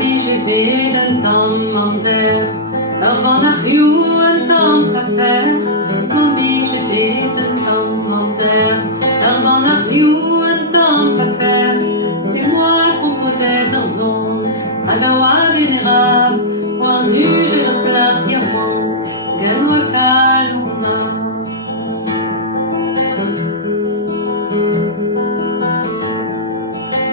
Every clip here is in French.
bije bet un tamm amzer, ur vannach liou un tamm paper. Ma bije bet un tamm amzer, ur vannach liou un tamm paper. Et moi composait ur zon, hag a oa vénérable, war zuge ur plar diamant, gant oa kalouna.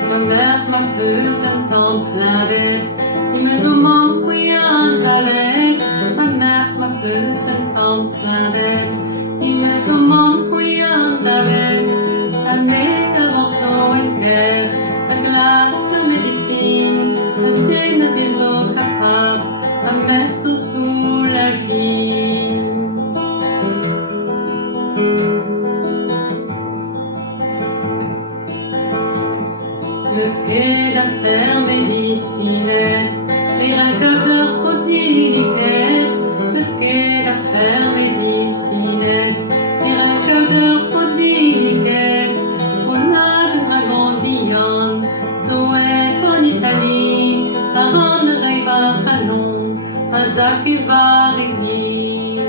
Ma mère m'a peus un temps plein bête, il me zoman couillant zalet. Ma mère m'a peus un temps plein bête, il me zoman couillant zalet. La mère avant son équerre, la glace, la médecine, le thé des eaux capables, la mettre sous la vie. Musqué d'affaires médicinette, les rancœurs prodiguettes. Musqué d'affaires médicinette, les rancœurs prodiguettes. On a de dragon beyond, Zoé en Italie, Taran de Reiva Halon, Azak et Varini.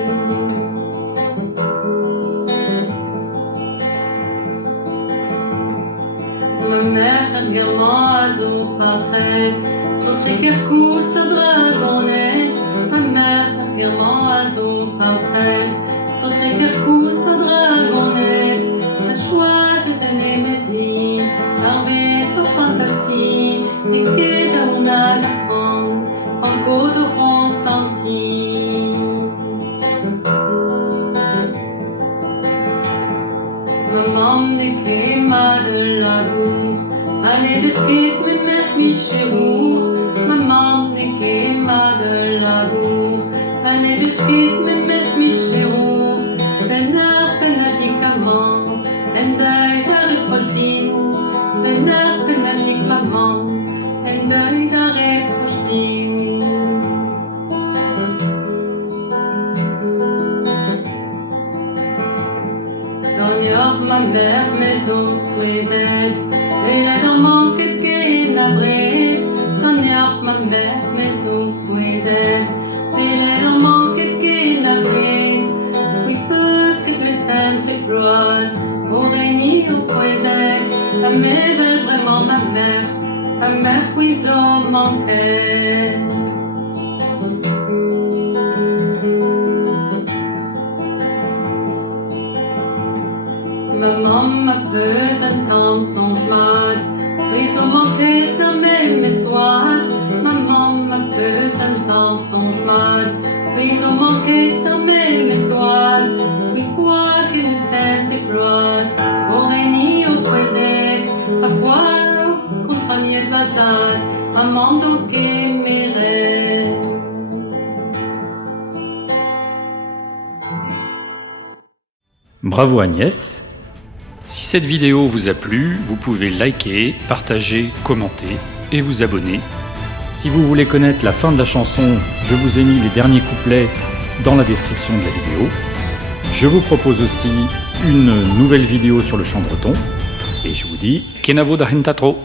Ma mère ferguement à son portrait, son triquercou, sa dragonnette. Ma mère ferguement à son portrait, son triquercou, sa dragonnette. La choix c'était Némésie, Harvey, Sophan Cassie, et Kédaouna Lafon, en côte de Rontanti. Maman n'est qu'Emma de la Dour, allez de skate mais mes michérou. Maman n'est qu'Emma de la Dour, allez de skate mais mes michérou. Benner médicament, endeuil d'arrêt prochaine. Benner médicament, endeuil d'arrêt prochaine. Ma mère, maison souhaitée, et la dormant quelqu'un navré. Donneur, ma mère, maison souhaitée, et la dormant quelqu'un navré. Oui, parce que le thème s'éclose, au réunit au poésé. La mère est vraiment ma mère, oui, on manquait. Maman m'a peus un temps son schmad, ils ont manqué d'un même soir. Maman m'a peus un temps son schmad, ils ont manqué d'un même soir. Oui, quoi qu'il fait ses ploies, au réuni au poésé, à quoi compagnie de bazar, à m'endoquer mes rêves. Bravo Agnès. Si cette vidéo vous a plu, vous pouvez liker, partager, commenter et vous abonner. Si vous voulez connaître la fin de la chanson, je vous ai mis les derniers couplets dans la description de la vidéo. Je vous propose aussi une nouvelle vidéo sur le chant breton. Et je vous dis Kenavo da Hentatro.